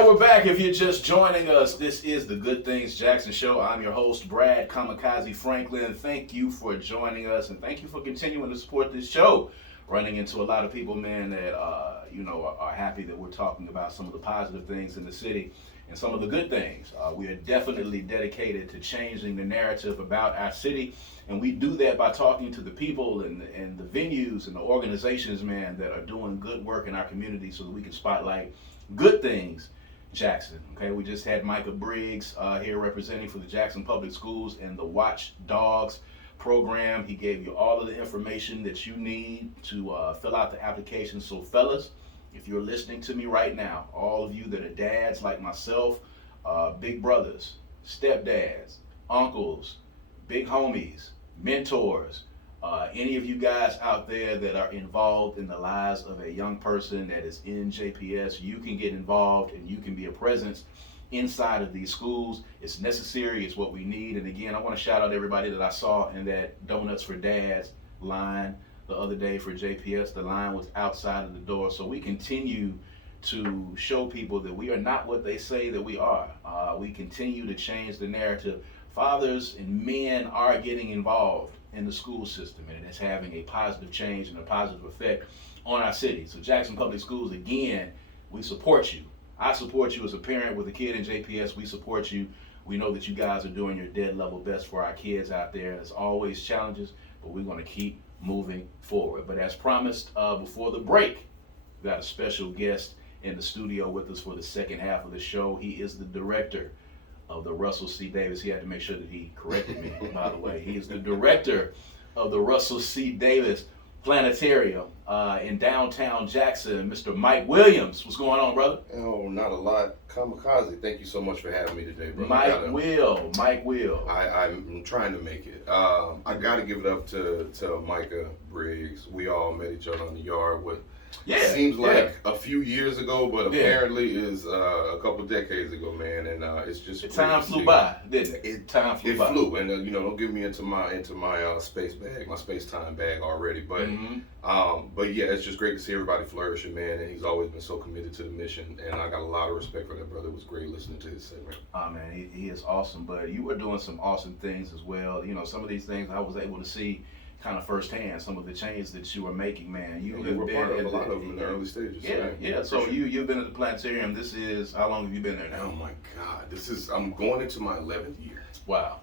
And we're back. If you're just joining us, this is the Good Things Jackson Show. I'm your host, Brad Kamikaze Franklin. Thank you for joining us, and thank you for continuing to support this show. Running into a lot of people, man, that are happy that we're talking about some of the positive things in the city and some of the good things. We are definitely dedicated to changing the narrative about our city, and we do that by talking to the people and the venues and the organizations, man, that are doing good work in our community so that we can spotlight good things, Jackson. Okay, we just had Micah Briggs here representing for the Jackson Public Schools and the Watch Dogs program. He gave you all of the information that you need to fill out the application. So fellas, if you're listening to me right now, all of you that are dads like myself, big brothers, stepdads, uncles, big homies, mentors, any of you guys out there that are involved in the lives of a young person that is in JPS, you can get involved and you can be a presence inside of these schools. It's necessary, it's what we need. And again, I want to shout out everybody that I saw in that Donuts for Dads line the other day for JPS. The line was outside of the door. So we continue to show people that we are not what they say that we are. We continue to change the narrative. Fathers and men are getting involved in the school system, and it's having a positive change and a positive effect on our city. So Jackson Public Schools, again, we support you. I support you as a parent with a kid in JPS. We support you. We know that you guys are doing your dead level best for our kids out there. There's always challenges, but we're going to keep moving forward. But as promised before the break, we got a special guest in the studio with us for the second half of the show. He is the director of the Russell C. Davis. He had to make sure that he corrected me, by the way. He is the director of the Russell C. Davis Planetarium in downtown Jackson, Mr. Mike Williams. What's going on, brother? Oh, not a lot. Kamikaze, thank you so much for having me today, brother. Mike Will. I'm trying to make it. I got to give it up to Micah Briggs. We all met each other on the yard seems like a few years ago, but apparently is a couple decades ago, man. And it's just time flew by, didn't it? Time flew by. It flew, and don't get me into my space bag, my space time bag already. But but yeah, it's just great to see everybody flourishing, man. And he's always been so committed to the mission, and I got a lot of respect for that brother. It was great listening to his segment. Oh man, he is awesome. But you were doing some awesome things as well. Some of these things I was able to see kind of firsthand, some of the changes that you are making, man. You were part of a lot of them in the early stages. Yeah. So you've been at the Planetarium. This is, how long have you been there now? Oh my God, I'm going into my 11th year. Wow.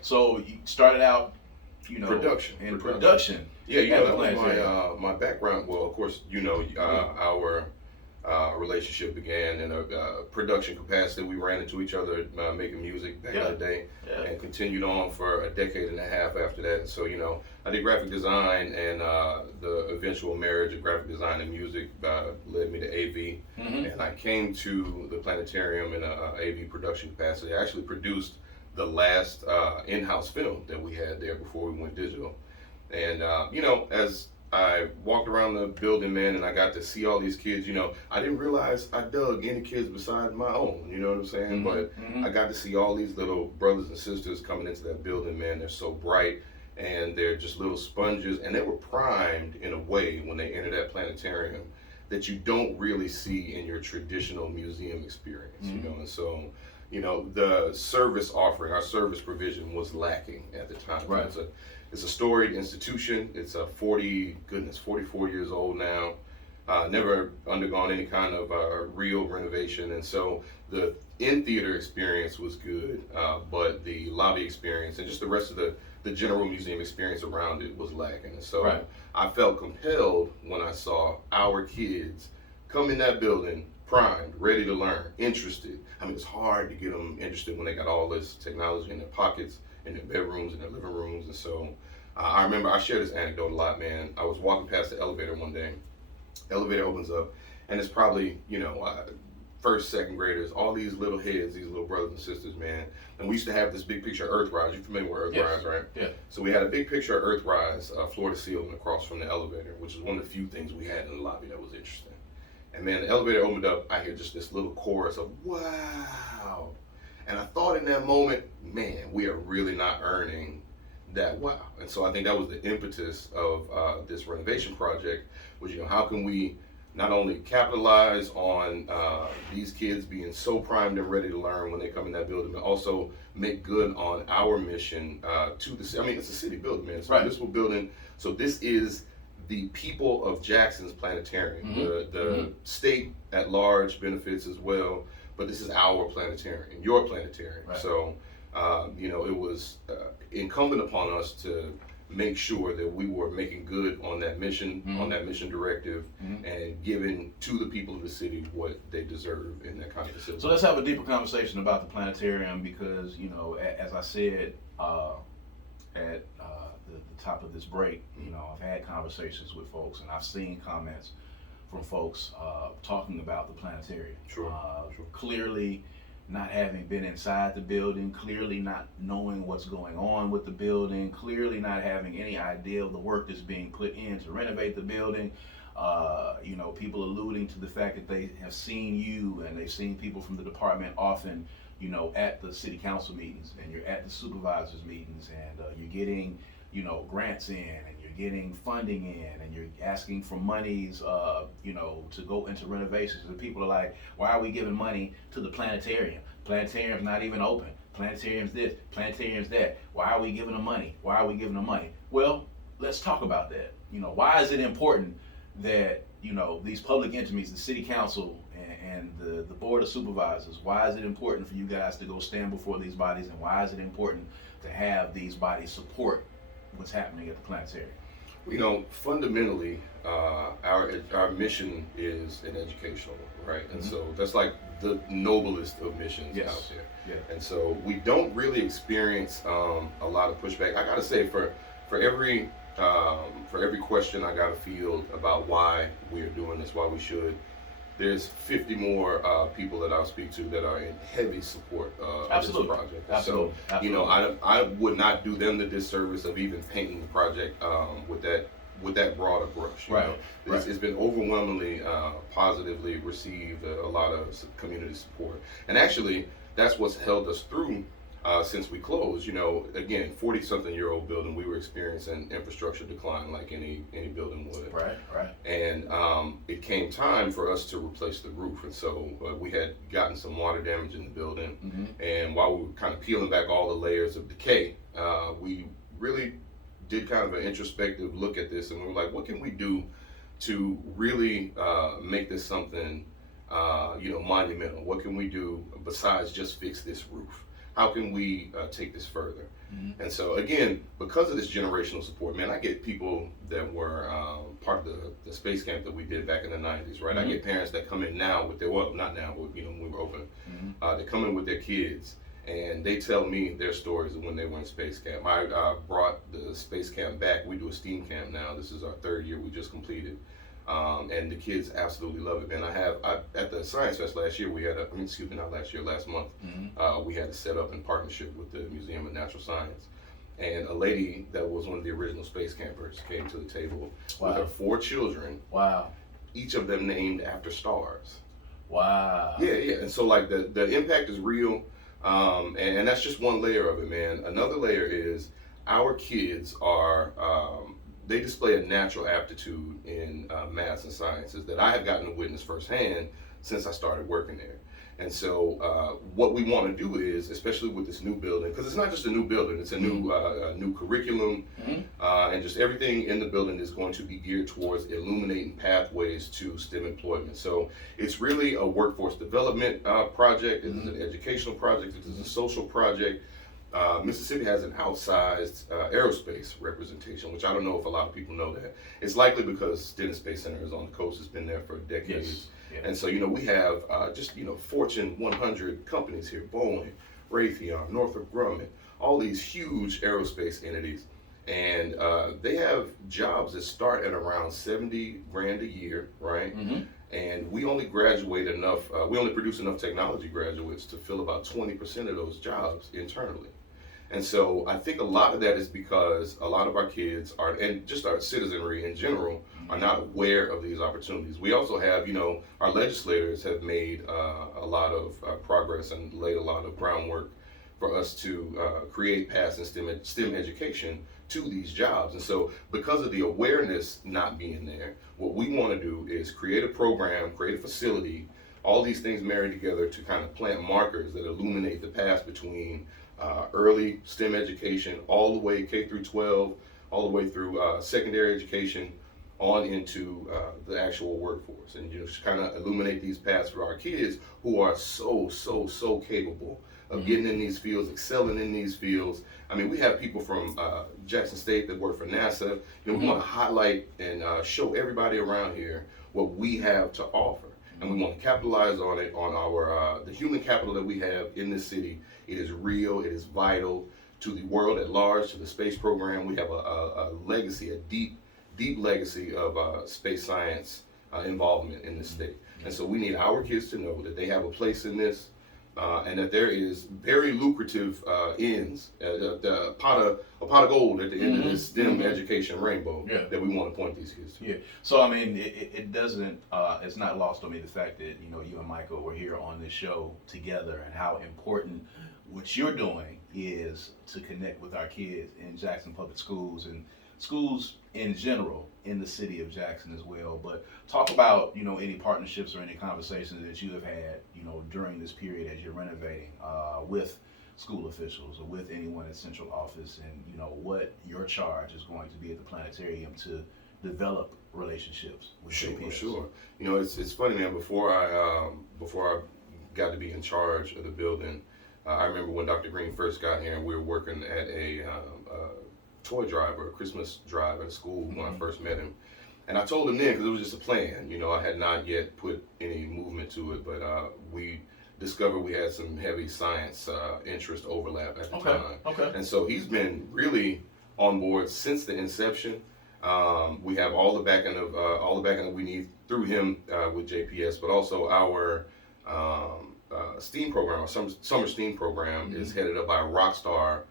So you started out, production. Yeah, that was my background. Well, of course, our relationship began in a production capacity. We ran into each other making music back in the day, and continued on for a decade and a half after that. So I did graphic design, and the eventual marriage of graphic design and music led me to AV, and I came to the Planetarium in a AV production capacity. I actually produced the last in-house film that we had there before we went digital, and as I walked around the building, man, and I got to see all these kids. I didn't realize I dug any kids besides my own, you know what I'm saying? But I got to see all these little brothers and sisters coming into that building, man. They're so bright, and they're just little sponges, and they were primed in a way when they entered that planetarium that you don't really see in your traditional museum experience, and so the service offering, our service provision was lacking at the time. Right. It's a storied institution. It's 44 years old now. Never undergone any kind of real renovation. And so the in-theater experience was good, but the lobby experience and just the rest of the general museum experience around it was lacking. And so I felt compelled when I saw our kids come in that building, primed, ready to learn, interested. I mean, it's hard to get them interested when they got all this technology in their pockets, in their bedrooms, in their living rooms. And so I remember I share this anecdote a lot, man. I was walking past the elevator one day. Elevator opens up, and it's probably, first, second graders, all these little heads, these little brothers and sisters, man. And we used to have this big picture of Earthrise. You're familiar with Earthrise, right? Yeah. So we had a big picture of Earthrise, floor to ceiling across from the elevator, which is one of the few things we had in the lobby that was interesting. And man, the elevator opened up, I hear just this little chorus of, wow. And I thought in that moment, man, we are really not earning that wow. And so I think that was the impetus of this renovation project, was, how can we not only capitalize on these kids being so primed and ready to learn when they come in that building, but also make good on our mission to the city. I mean, it's a city building, man. It's a municipal building. So this is the people of Jackson's planetarium. The state at large benefits as well, but this is our planetarium, your planetarium. Right. So, it was incumbent upon us to make sure that we were making good on that mission, on that mission directive, and giving to the people of the city what they deserve in that kind of facility. So let's have a deeper conversation about the planetarium because, as I said at the top of this break, I've had conversations with folks and I've seen comments from folks talking about the planetarium. Sure. Clearly not having been inside the building, clearly not knowing what's going on with the building, clearly not having any idea of the work that's being put in to renovate the building. People alluding to the fact that they have seen you and they've seen people from the department often, at the city council meetings and you're at the supervisors meetings and you're getting, grants in and you're getting funding in and you're asking for monies, to go into renovations. And people are like, why are we giving money to the planetarium? Planetarium's not even open. Planetarium's this, planetarium's that. Why are we giving them money? Why are we giving them money? Well, let's talk about that. Why is it important that, these public entities, the city council and the board of supervisors, why is it important for you guys to go stand before these bodies and why is it important to have these bodies support what's happening at the planetarium? Fundamentally, our mission is an educational one, right? And so that's like the noblest of missions out there. Yeah. And so we don't really experience a lot of pushback. I gotta say, for every question I gotta field about why we are doing this, why we should, there's 50 more people that I'll speak to that are in heavy support of this project. Absolutely. So, I would not do them the disservice of even painting the project with that broader brush. It's been overwhelmingly positively received, a lot of community support. And actually, that's what's held us through since we closed. Again, 40-something-year-old building, we were experiencing infrastructure decline like any building would. Right. And it came time for us to replace the roof. And so we had gotten some water damage in the building. And while we were kind of peeling back all the layers of decay, we really did kind of an introspective look at this. And we were like, what can we do to really make this something, monumental? What can we do besides just fix this roof? How can we take this further? And so again, because of this generational support, man, I get people that were part of the space camp that we did back in the 90s, right? I get parents that come in now with their, well, not now, but when we were open, they come in with their kids and they tell me their stories of when they were in space camp. I brought the space camp back. We do a STEAM camp now. This is our 3rd year we just completed. And the kids absolutely love it, man. At the Science Fest last year, last month, we had it set up in partnership with the Museum of Natural Science. And a lady that was one of the original space campers came to the table with her 4 children. Wow. Each of them named after stars. Wow. Yeah. And so like the impact is real. And that's just one layer of it, man. Another layer is our kids are, they display a natural aptitude in maths and sciences that I have gotten to witness firsthand since I started working there. And so what we want to do is, especially with this new building, because it's not just a new building, it's a new curriculum, and just everything in the building is going to be geared towards illuminating pathways to STEM employment. So it's really a workforce development project, it is an educational project, it is a social project. Mississippi has an outsized aerospace representation, which I don't know if a lot of people know that. It's likely because Stennis Space Center is on the coast, it's been there for decades. Yes. Yeah. And so, we have Fortune 100 companies here, Boeing, Raytheon, Northrop Grumman, all these huge aerospace entities. And they have jobs that start at around $70,000 a year, right? And we only produce enough technology graduates to fill about 20% of those jobs internally. And so I think a lot of that is because a lot of our kids are, and just our citizenry in general, are not aware of these opportunities. We also have, our legislators have made a lot of progress and laid a lot of groundwork for us to create paths in STEM education to these jobs. And so because of the awareness not being there, what we want to do is create a program, create a facility, all these things married together to kind of plant markers that illuminate the path between early STEM education all the way K through 12, all the way through secondary education on into the actual workforce, and just kind of illuminate these paths for our kids who are so capable of getting in these fields, excelling in these fields. I mean, we have people from Jackson State that work for NASA. We want to highlight and show everybody around here what we have to offer, and we want to capitalize on it, on our the human capital that we have in this city. It is real. It is vital to the world at large, to the space program. We have a legacy, a deep legacy of space science involvement in this state. And so we need our kids to know that they have a place in this, and that there is very lucrative ends, a pot of gold at the end of this STEM education rainbow that we want to point these kids to. Yeah. So I mean, it doesn't. It's not lost on me the fact that you and Michael were here on this show together, and how important what you're doing is to connect with our kids in Jackson Public Schools and schools in general in the city of Jackson as well. But talk about any partnerships or any conversations that you have had during this period as you're renovating with school officials or with anyone at central office, and what your charge is going to be at the planetarium to develop relationships with JPS. Sure. It's funny, man. Before I got to be in charge of the building, I remember when Dr. Green first got here, and we were working at a toy drive or a Christmas drive at school when I first met him. And I told him then, because it was just a plan, I had not yet put any movement to it, but we discovered we had some heavy science interest overlap at the time. Okay. And so he's been really on board since the inception. We have all the backing that we need through him with JPS, but also our STEAM program, our summer STEAM program is headed up by a rock star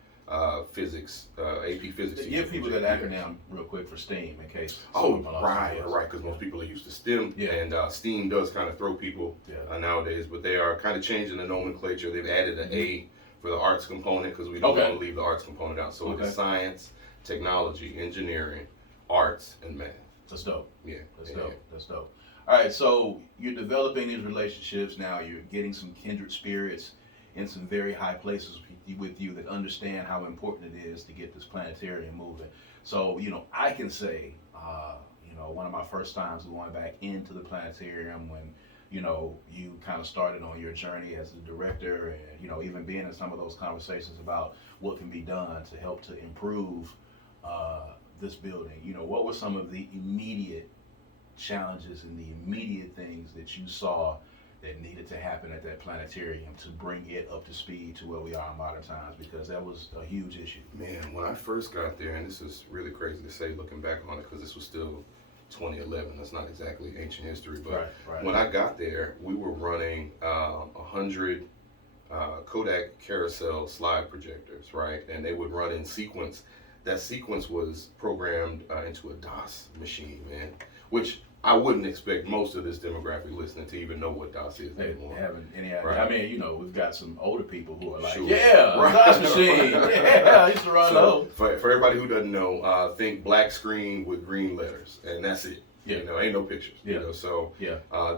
physics, AP physics. Give people that acronym real quick for STEAM in case. Right, because most people are used to STEM, and STEAM does kind of throw people nowadays, but they are kind of changing the nomenclature. They've added an A for the arts component because we don't want to leave the arts component out. So it's science, technology, engineering, arts, and math. That's dope. Yeah. That's dope. All right, so you're developing these relationships now. You're getting some kindred spirits in some very high places with you that understand how important it is to get this planetarium moving. So, I can say, one of my first times going back into the planetarium when, you kind of started on your journey as a director, and, even being in some of those conversations about what can be done to help to improve this building. What were some of the immediate challenges and the immediate things that you saw that needed to happen at that planetarium to bring it up to speed to where we are in modern times? Because that was a huge issue. Man, when I first got there, and this is really crazy to say looking back on it because this was still 2011, that's not exactly ancient history, but when I got there, we were running 100 Kodak carousel slide projectors, right? And they would run in sequence. That sequence was programmed into a DOS machine, man, which I wouldn't expect most of this demographic listening to even know what DOS is anymore. Haven't any idea. Right. I mean, we've got some older people who are like, sure. DOS machine. Yeah, I used to run those. For everybody who doesn't know, think black screen with green letters, and that's it. Yeah. Ain't no pictures. Yeah. So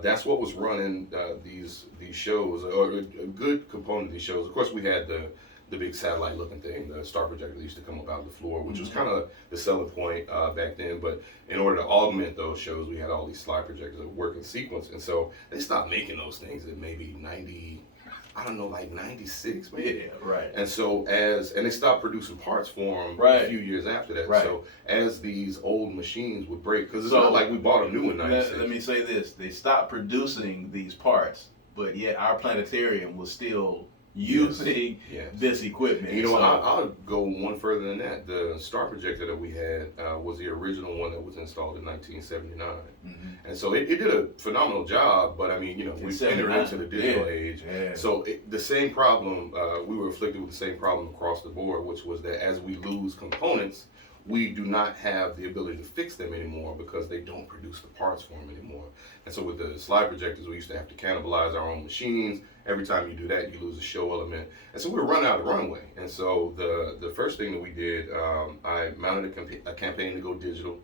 that's what was running these shows, or a good component of these shows. Of course, we had the big satellite looking thing, the star projector that used to come up out of the floor, which was kind of the selling point back then. But in order to augment those shows, we had all these slide projectors that work in sequence. And so they stopped making those things in maybe 96 maybe. Yeah, right. And so and they stopped producing parts for them a few years after that. Right. So as these old machines would break, because it's not like we bought them new in 96. Let me say this. They stopped producing these parts, but yet our planetarium was still using this equipment. And I'll go one further than that. The star projector that we had was the original one that was installed in 1979. And so it did a phenomenal job, but I mean, we entered into the digital age. Yeah. So the same problem, we were afflicted with the same problem across the board, which was that as we lose components, we do not have the ability to fix them anymore because they don't produce the parts for them anymore. And so with the slide projectors, we used to have to cannibalize our own machines. Every time you do that, you lose a show element. And so we were running out of runway. And so the first thing that we did, I mounted a campaign to go digital.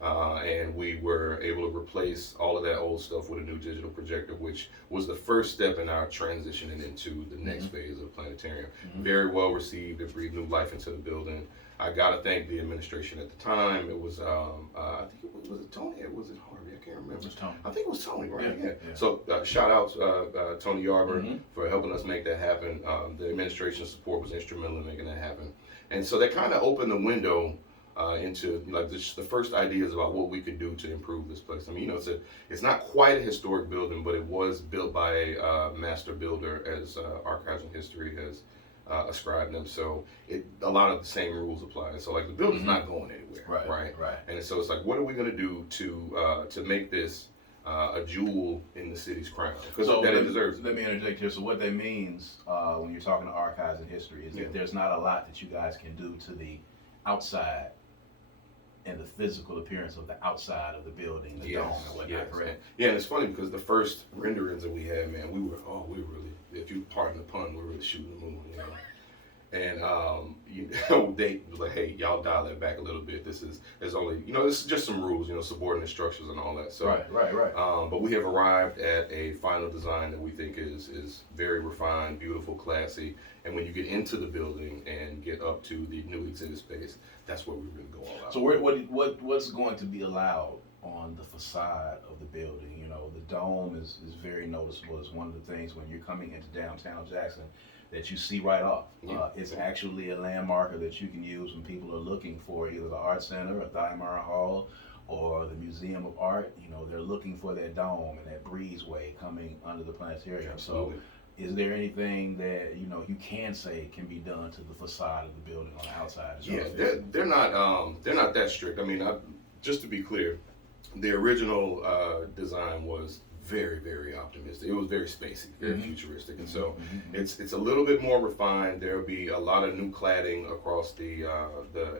And we were able to replace all of that old stuff with a new digital projector, which was the first step in our transitioning into the next phase of Planetarium. Very well received. It breathed new life into the building. I got to thank the administration at the time. It was, I think was it Tony or was it Harvey? I can't remember. It was Tony. I think it was Tony, right? Yeah. So shout out Tony Yarber for helping us make that happen. The administration support was instrumental in making that happen. And so that kind of opened the window into like just the first ideas about what we could do to improve this place. I mean, it's not quite a historic building, but it was built by a master builder, as Archives and History has ascribed them. So a lot of the same rules apply. So like the building's not going anywhere, right? And so it's like, what are we going to do to make this a jewel in the city's crown? Because it deserves it. Let me interject here. So what that means when you're talking to Archives and History is that there's not a lot that you guys can do to the outside and the physical appearance of the outside of the building, the dome and whatnot, correct? Yeah, and it's funny because the first renderings that we had, man, we were really, if you pardon the pun, we were really shooting the moon, you know. And they was like, hey, y'all dial that back a little bit. This is just some rules, subordinate structures and all that. So right. But we have arrived at a final design that we think is very refined, beautiful, classy. And when you get into the building and get up to the new exhibit space, that's where we really go all out. So what's going to be allowed on the facade of the building? The dome is very noticeable. It's one of the things when you're coming into downtown Jackson that you see right off. It's actually a landmarker that you can use when people are looking for either the Art Center or Thyamara Hall or the Museum of Art. They're looking for that dome and that breezeway coming under the Planetarium. Absolutely. So is there anything that you can say can be done to the facade of the building on the outside? They're not that strict. I mean, just to be clear, the original design was very, very optimistic. It was very spacey, very futuristic, and so it's a little bit more refined. There'll be a lot of new cladding across the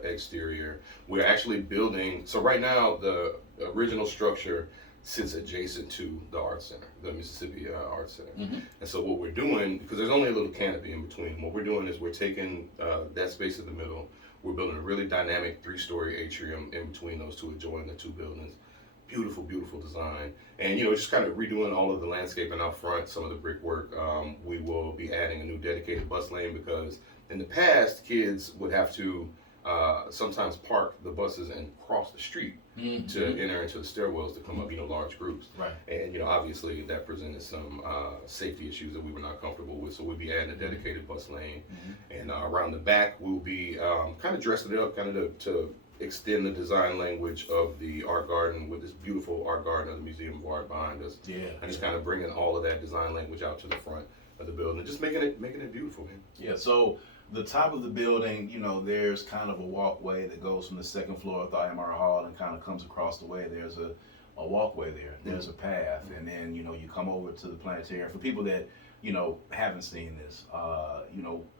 exterior. We're actually building. So right now, the original structure sits adjacent to the Art Center, the Mississippi Art Center. And so what we're doing, because there's only a little canopy in between, what we're doing is we're taking that space in the middle. We're building a really dynamic 3-story atrium in between those two, adjoining the two buildings. Beautiful, beautiful design. And, just kind of redoing all of the landscaping out front, some of the brickwork. We will be adding a new dedicated bus lane because in the past, kids would have to sometimes park the buses and cross the street to enter into the stairwells to come up, large groups. Right. And, obviously that presented some safety issues that we were not comfortable with. So we'll be adding a dedicated bus lane. And around the back, we'll be kind of dressing it up to extend the design language of the art garden with this beautiful art garden of the Museum of Art behind us. Yeah. And just kind of bringing all of that design language out to the front of the building, just making it beautiful, man. Yeah. So the top of the building, there's kind of a walkway that goes from the second floor of Thyamara Hall and kind of comes across the way. There's a walkway there. There's a path, and then you come over to the Planetarium. For people that haven't seen this,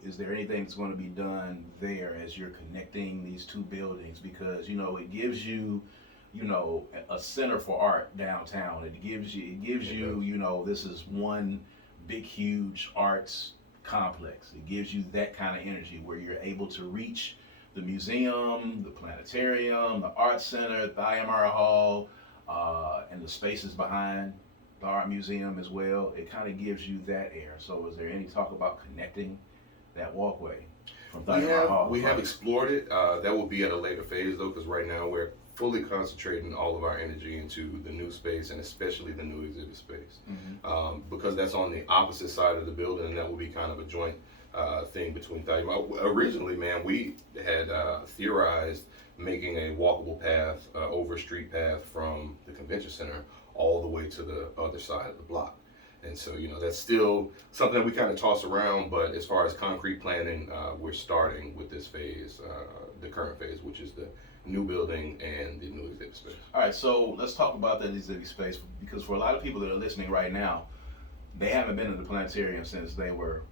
is there anything that's going to be done there as you're connecting these two buildings? Because it gives you a center for art downtown. It gives you this is one big huge arts complex. It gives you that kind of energy where you're able to reach the museum, the Planetarium, the Art Center, Thyamara Hall, and the spaces behind the art museum as well. It kind of gives you that air. So is there any talk about connecting that walkway from Thyamara Hall? We have explored it. That will be at a later phase though, because right now we're fully concentrating all of our energy into the new space and especially the new exhibit space. Because that's on the opposite side of the building, and that will be kind of a joint thing between Thyamara. Originally, man, we had theorized making a walkable path, over street path from the convention center all the way to the other side of the block. And so, that's still something that we kind of toss around, but as far as concrete planning, we're starting with this phase, the current phase, which is the new building and the new exhibit space. All right, so let's talk about that exhibit space, because for a lot of people that are listening right now, they haven't been in the Planetarium since they were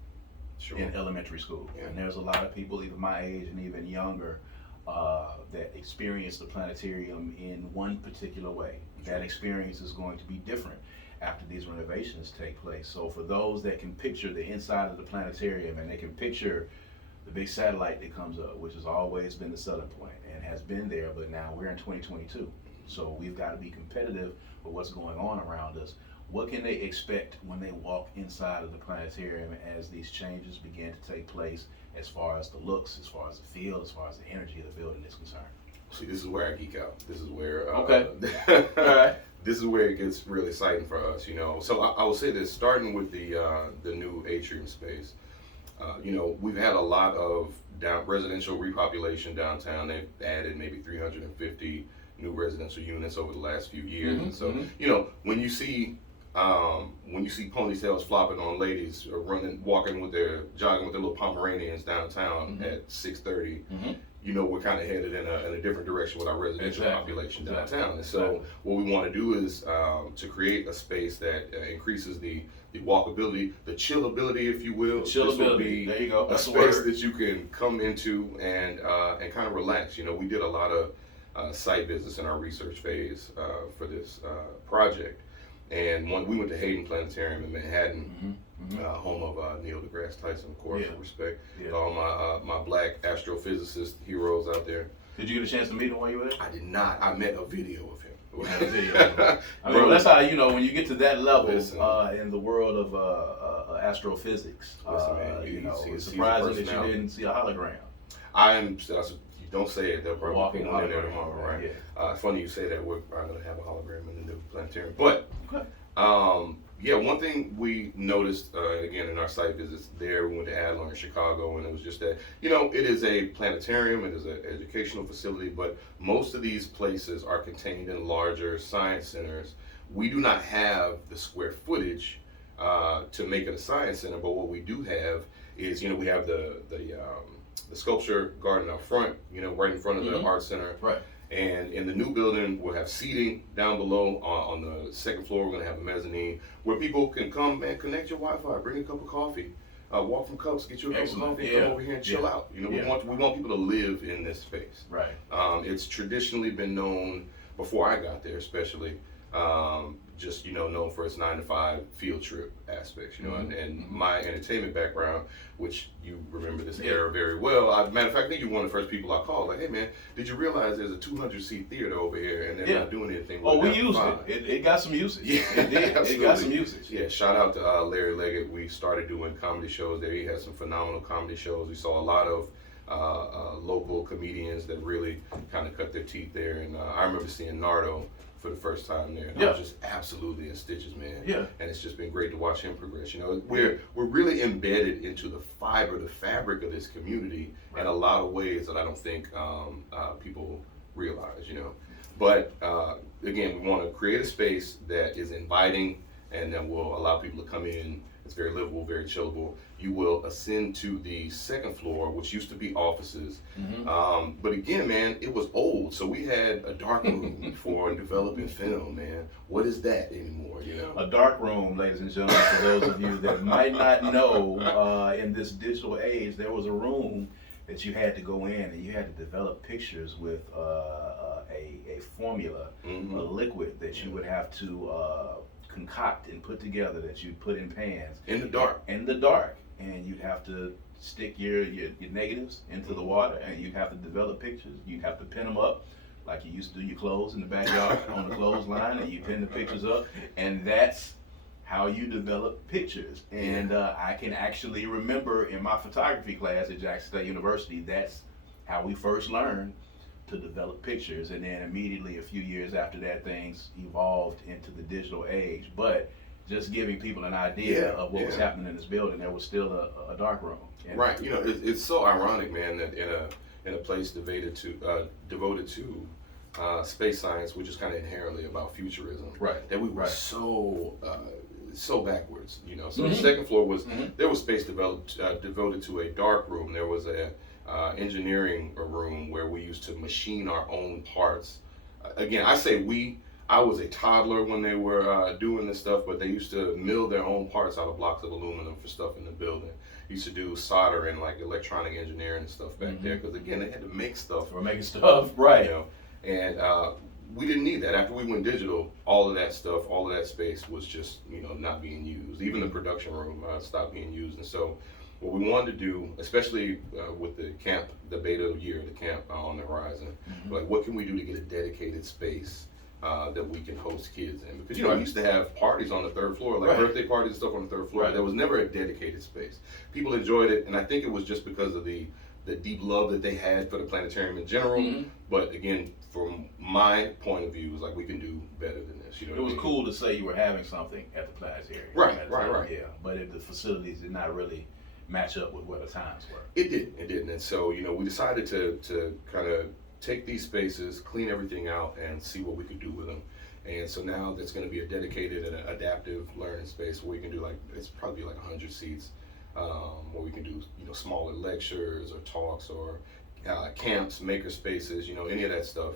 in elementary school. And there's a lot of people, even my age and even younger, that experience the planetarium in one particular way. That experience is going to be different after these renovations take place. So for those that can picture the inside of the planetarium and they can picture the big satellite that comes up, which has always been the selling point and has been there, but now we're in 2022. So we've got to be competitive with what's going on around us. What can they expect when they walk inside of the planetarium as these changes begin to take place, as far as the looks, as far as the feel, as far as the energy of the building is concerned? See, this is where I geek out. This is where okay. All right. This is where it gets really exciting for us, you know. So I will say this, starting with the new atrium space. You know, we've had a lot of residential repopulation downtown. They've added maybe 350 new residential units over the last few years. Mm-hmm, and so, you know, when you see ponytails flopping on ladies or jogging with their little Pomeranians downtown at 6:30, you know, we're kind of headed in a different direction with our residential population downtown. And so what we want to do is to create a space that increases the walkability, the chillability, if you will. Chillability. This will be there you go. A space that you can come into and kind of relax. You know, we did a lot of site visits in our research phase for this project. And we went to Hayden Planetarium in Manhattan, home of Neil deGrasse Tyson, of course, for respect. Yeah. All my black astrophysicist heroes out there. Did you get a chance to meet him while you were there? I did not. I met a video of him. I mean, that's how, you know, when you get to that level in the world of astrophysics, man, you know, it's surprising that you didn't see a hologram. You don't say it, they'll probably walking put one in there tomorrow, right? Yeah. Funny you say that. We're going to have a hologram in the new planetarium. But, yeah, one thing we noticed, again, in our site visits there, we went to Adler in Chicago, and it was just that, you know, it is a planetarium, it is an educational facility, but most of these places are contained in larger science centers. We do not have the square footage to make it a science center, but what we do have is, you know, we have the sculpture garden out front, you know, right in front of the art center. Right. And in the new building, we'll have seating down below. On the second floor, we're going to have a mezzanine where people can come and connect your Wi-Fi, bring a cup of coffee, walk from cups, get you a cup of coffee, come over here and chill out. You know, we want people to live in this space. Right. It's traditionally been known, before I got there especially, just, you know, known for its 9-to-5 field trip aspects, you know, and my entertainment background, which you remember this era very well. Matter of fact, I think you're one of the first people I called, like, hey man, did you realize there's a 200-seat theater over here and they're not doing anything with it? Oh, we used it. It got some usage. Yeah, it did. It got some usage. Yeah, shout out to Larry Leggett. We started doing comedy shows there. He had some phenomenal comedy shows. We saw a lot of local comedians that really kind of cut their teeth there. And I remember seeing Nardo for the first time there. And I was just absolutely in stitches, man. Yeah. And it's just been great to watch him progress. You know, we're really embedded into the fabric of this community in a lot of ways that I don't think people realize, you know. But again, we want to create a space that is inviting and that will allow people to come in. It's very livable, very chillable. You will ascend to the second floor, which used to be offices. But again, man, it was old. So we had a dark room for developing film, man. What is that anymore, you know? A dark room, ladies and gentlemen, for those of you that might not know, in this digital age, there was a room that you had to go in and you had to develop pictures with a formula, a liquid that you would have to concoct and put together, that you'd put in pans. In the dark. In the dark. And you'd have to stick your negatives into the water, and you'd have to develop pictures. You'd have to pin them up like you used to do your clothes in the backyard on the clothesline, and you pin the pictures up. And that's how you develop pictures. And I can actually remember in my photography class at Jackson State University, that's how we first learned to develop pictures. And then immediately a few years after that, things evolved into the digital age. But just giving people an idea of what was happening in this building, there was still a dark room. Right. You know, it's so ironic, man, that in a place devoted to space science, which is kind of inherently about futurism, that we were so backwards. You know, so the second floor was there was space devoted to a dark room. There was a engineering room where we used to machine our own parts. Again, I say we. I was a toddler when they were doing this stuff, but they used to mill their own parts out of blocks of aluminum for stuff in the building. Used to do soldering, like electronic engineering and stuff back there, because again, they had to make stuff. We're making stuff, right? You know, and we didn't need that. After we went digital, all of that stuff, all of that space was just, you know, not being used. Even the production room stopped being used. And so what we wanted to do, especially with the camp, the beta year, the camp on the horizon, like what can we do to get a dedicated space that we can host kids in? Because, you know, we used to have parties on the third floor, like birthday parties and stuff on the third floor. There was never a dedicated space. People enjoyed it, and I think it was just because of the deep love that they had for the planetarium in general. But again, from my point of view, it was like, we can do better than this. You know, it was cool to say you were having something at the planetarium. Right. Yeah, but if the facilities did not really match up with what the times were. It didn't. And so, you know, we decided to kind of take these spaces, clean everything out, and see what we could do with them. And so now there's going to be a dedicated and adaptive learning space where we can do, like, it's probably like 100 seats, where we can do, you know, smaller lectures or talks or camps, maker spaces, you know, any of that stuff.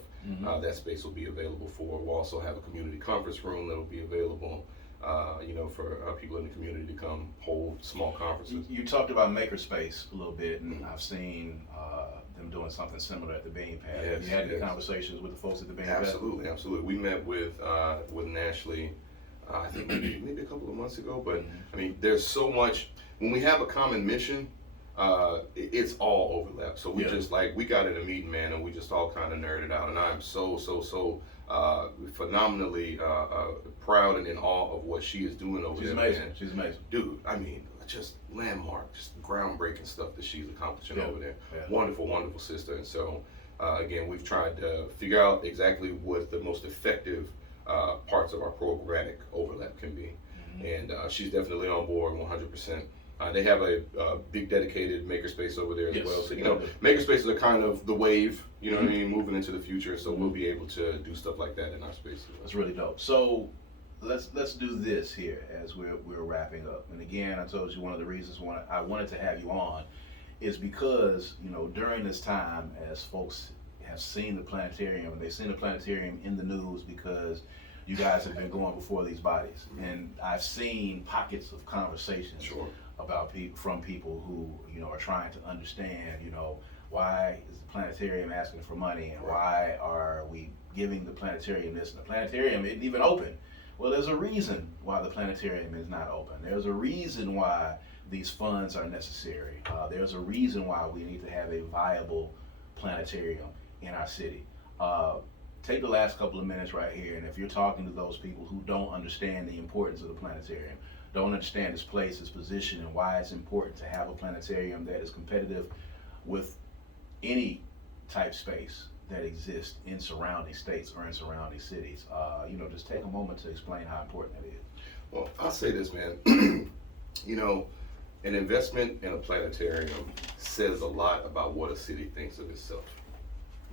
That space will be available for. We'll also have a community conference room that will be available, you know, for people in the community to come hold small conferences. You talked about makerspace a little bit, and I've seen them doing something similar at the Bean Pad. Have you had any conversations with the folks at the Bean Pad? Absolutely. We met with Ashley, I think maybe a couple of months ago. But I mean, there's so much. When we have a common mission, it's all overlap. So we just, like, we got in a meeting, man, and we just all kind of nerded out. And I'm so phenomenally proud and in awe of what she is doing over there. She's amazing. Dude, I mean, just landmark, just groundbreaking stuff that she's accomplishing over there. Wonderful sister. And so, again, we've tried to figure out exactly what the most effective parts of our programmatic overlap can be. And she's definitely on board 100%. They have a big dedicated makerspace over there as well. So, you know, makerspaces are kind of the wave, you know what I mean, moving into the future. So we'll be able to do stuff like that in our space. That's really dope. So let's do this here as we're wrapping up. And again, I told you one of the reasons I wanted to have you on is because, you know, during this time, as folks have seen the planetarium, and they've seen the planetarium in the news because you guys have been going before these bodies, and I've seen pockets of conversations about from people who, you know, are trying to understand, you know, why is the planetarium asking for money, and why are we giving the planetarium this, and the planetarium isn't even open. Well, there's a reason why the planetarium is not open. There's a reason why these funds are necessary. There's a reason why we need to have a viable planetarium in our city. Take the last couple of minutes right here, and if you're talking to those people who don't understand the importance of the planetarium, don't understand its place, its position, and why it's important to have a planetarium that is competitive with any type space that exists in surrounding states or in surrounding cities, you know, just take a moment to explain how important that is. Well, I'll say this, man. You know, an investment in a planetarium says a lot about what a city thinks of itself.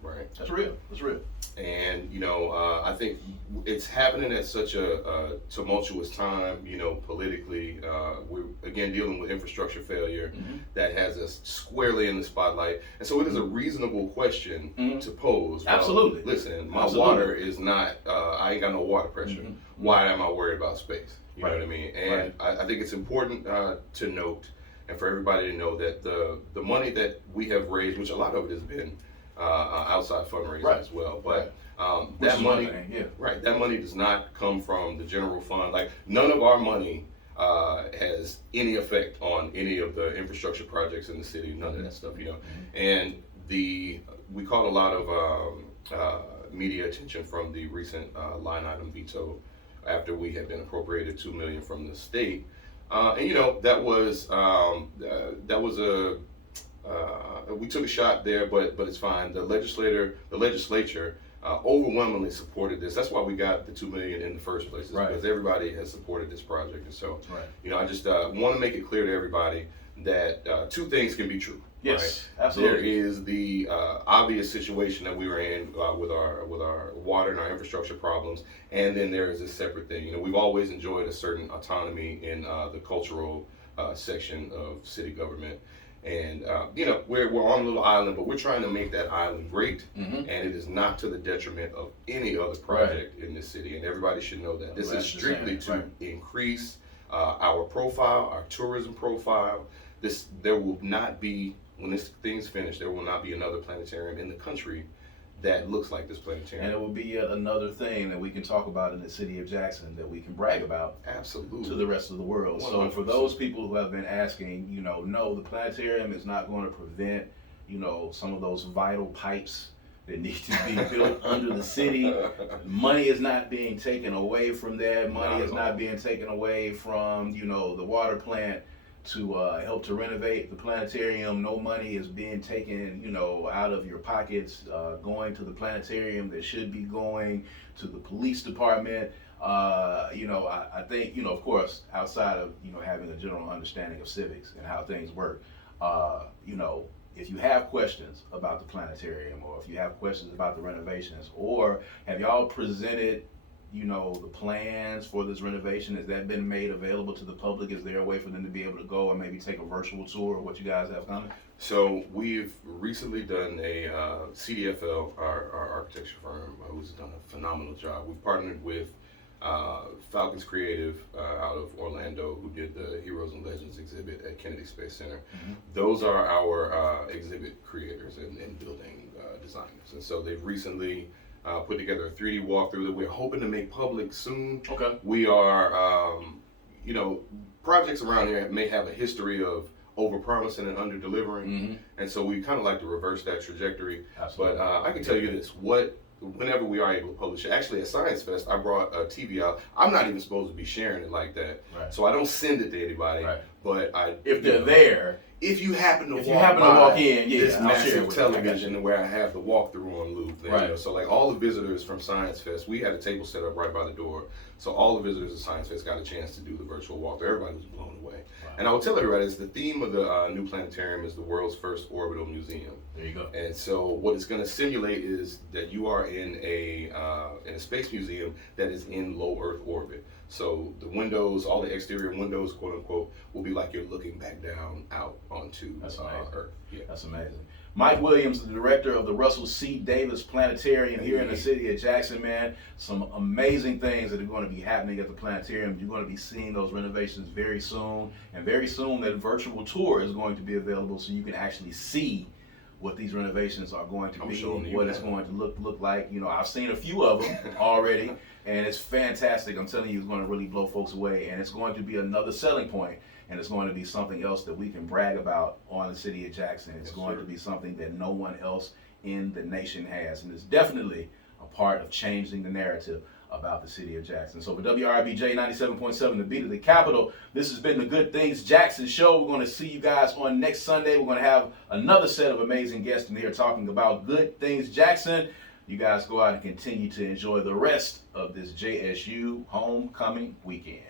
Right. That's real. And, you know, I think it's happening at such a tumultuous time, you know, politically. We're, again, dealing with infrastructure failure that has us squarely in the spotlight. And so it is a reasonable question to pose. Absolutely. Well, listen, my water is not, I ain't got no water pressure. Why am I worried about space? You know what I mean? And I think it's important to note, and for everybody to know, that the money that we have raised, which a lot of it has been outside fundraising as well, but that money, that money does not come from the general fund. Like, none of our money has any effect on any of the infrastructure projects in the city. None of that stuff, you know. And we caught a lot of media attention from the recent line item veto after we had been appropriated $2 million from the state, and you know, that was a we took a shot there, but it's fine. The legislature overwhelmingly supported this. That's why we got the $2 million in the first place, because everybody has supported this project. And so, you know, I just want to make it clear to everybody that two things can be true. Yes, absolutely. There is the obvious situation that we were in with our water and our infrastructure problems, and then there is a separate thing. You know, we've always enjoyed a certain autonomy in the cultural section of city government. And we're on a little island, but we're trying to make that island great, Mm-hmm. and it is not to the detriment of any other project in this city. And everybody should know that this is strictly to increase our profile, our tourism profile. There will not be, when this thing's finished, there will not be another planetarium in the country that looks like this planetarium. And it will be yet another thing that we can talk about in the city of Jackson that we can brag about Absolutely. to the rest of the world. 100%. So for those people who have been asking, no, the planetarium is not going to prevent, some of those vital pipes that need to be built under the city. Money is not being taken away from that. Money is not being taken away from, the water plant to help to renovate the planetarium. No money is being taken, out of your pockets, going to the planetarium that should be going to the police department. I think, of course, outside of, having a general understanding of civics and how things work, if you have questions about the planetarium, or if you have questions about the renovations, or have y'all presented the plans for this renovation, has that been made available to the public? Is there a way for them to be able to go and maybe take a virtual tour of what you guys have coming? So we've recently done a CDFL, our architecture firm, who's done a phenomenal job. We've partnered with Falcons Creative out of Orlando, who did the Heroes and Legends exhibit at Kennedy Space Center. Mm-hmm. Those are our exhibit creators and building designers. And so they've recently put together a 3D walkthrough that we're hoping to make public soon. Okay. We are, projects around here may have a history of over-promising and under-delivering, mm-hmm. and so we kind of like to reverse that trajectory. Absolutely. But I can tell you this, whenever we are able to publish it, actually at Science Fest, I brought a TV out. I'm not even supposed to be sharing it like that, right. So I don't send it to anybody, right. But if they're there, if you happen to walk in, this massive television where I have the walkthrough on loop, right. So like all the visitors from Science Fest, we had a table set up right by the door, so all the visitors at Science Fest got a chance to do the virtual walkthrough. Everybody was blown away. Wow. And I will tell everybody, the theme of the new planetarium is the world's first orbital museum. There you go. And so what it's going to simulate is that you are in a space museum that is in low Earth orbit. So the windows, all the exterior windows, quote unquote, will be like you're looking back down out onto Earth. Yeah. That's amazing. Mike Williams, the director of the Russell C. Davis Planetarium here in the city of Jackson, man. Some amazing things that are going to be happening at the planetarium. You're going to be seeing those renovations very soon. And very soon that virtual tour is going to be available so you can actually see what these renovations are going to be, what it's going to look like. I've seen a few of them already, and it's fantastic. I'm telling you, it's going to really blow folks away, and it's going to be another selling point, and it's going to be something else that we can brag about on the city of Jackson. It's going to be something that no one else in the nation has, and it's definitely a part of changing the narrative about the city of Jackson. So for WRBJ 97.7, the beat of the capital, this has been the Good Things Jackson show. We're going to see you guys on next Sunday. We're going to have another set of amazing guests in here talking about Good Things Jackson. You guys go out and continue to enjoy the rest of this JSU homecoming weekend.